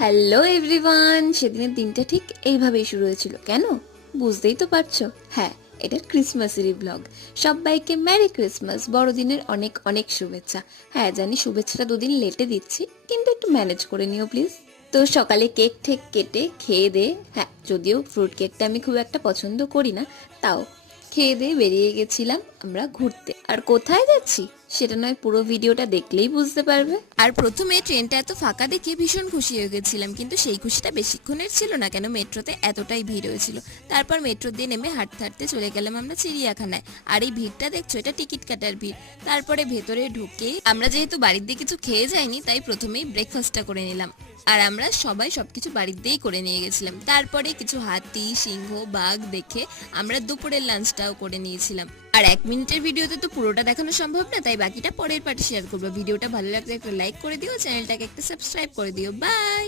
Hello everyone, সেদিনের দিনটা ঠিক এইভাবেই শুরু হয়েছিল। কেন বুঝতেই তো পারছো। হ্যাঁ, এটা ক্রিসমাসেরই ব্লগ। সবাইকে ম্যারি ক্রিসমাস, বড়দিনের অনেক অনেক শুভেচ্ছা। হ্যাঁ জানি শুভেচ্ছাটা দুদিন লেটে দিচ্ছি, কিন্তু একটু ম্যানেজ করে নিও প্লিজ। তো সকালে কেক ঠেক কেটে খেয়ে দে, হ্যাঁ যদিও ফ্রুট কেকটা আমি খুব একটা পছন্দ করি না, তাও খেয়ে দিয়ে বেরিয়ে গেছিলাম আমরা ঘুরতে। আর কোথায় যাচ্ছি সেটা নয় পুরো ভিডিওটা দেখলেই বুঝতে পারবে। আর প্রথমে ট্রেনটা এত ফাঁকা দেখে ভীষণ খুশি হয়ে গেছিলাম, কিন্তু সেই খুশিটা বেশিক্ষণের ছিল না, কেন মেট্রোতে এতটাই ভিড় হয়েছিল। তারপর মেট্রো দিয়ে নেমে হাঁটতে হাঁটতে চলে গেলাম আমরা চিড়িয়াখানায়। আর এই ভিড়টা দেখছো, এটা টিকিট কাটার ভিড়। তারপরে ভেতরে ঢুকে আমরা যেহেতু বাড়ির দিয়ে কিছু খেয়ে যাইনি, তাই প্রথমেই ব্রেকফাস্টটা করে নিলাম। আর আমরা সবাই সবকিছু বাড়ির দিয়েই করে নিয়ে গেছিলাম। তারপরে কিছু হাতি, সিংহ, বাঘ দেখে আমরা দুপুরের লাঞ্চটাও করে নিয়েছিলাম। আর 1 মিনিটের ভিডিওতে তো পুরোটা দেখানো সম্ভব না, তাই বাকিটা পরের পার্টে শেয়ার করবো। ভিডিওটা ভালো লাগলে একটা লাইক করে দিও, চ্যানেলটাকে একটা সাবস্ক্রাইব করে দিও। বাই।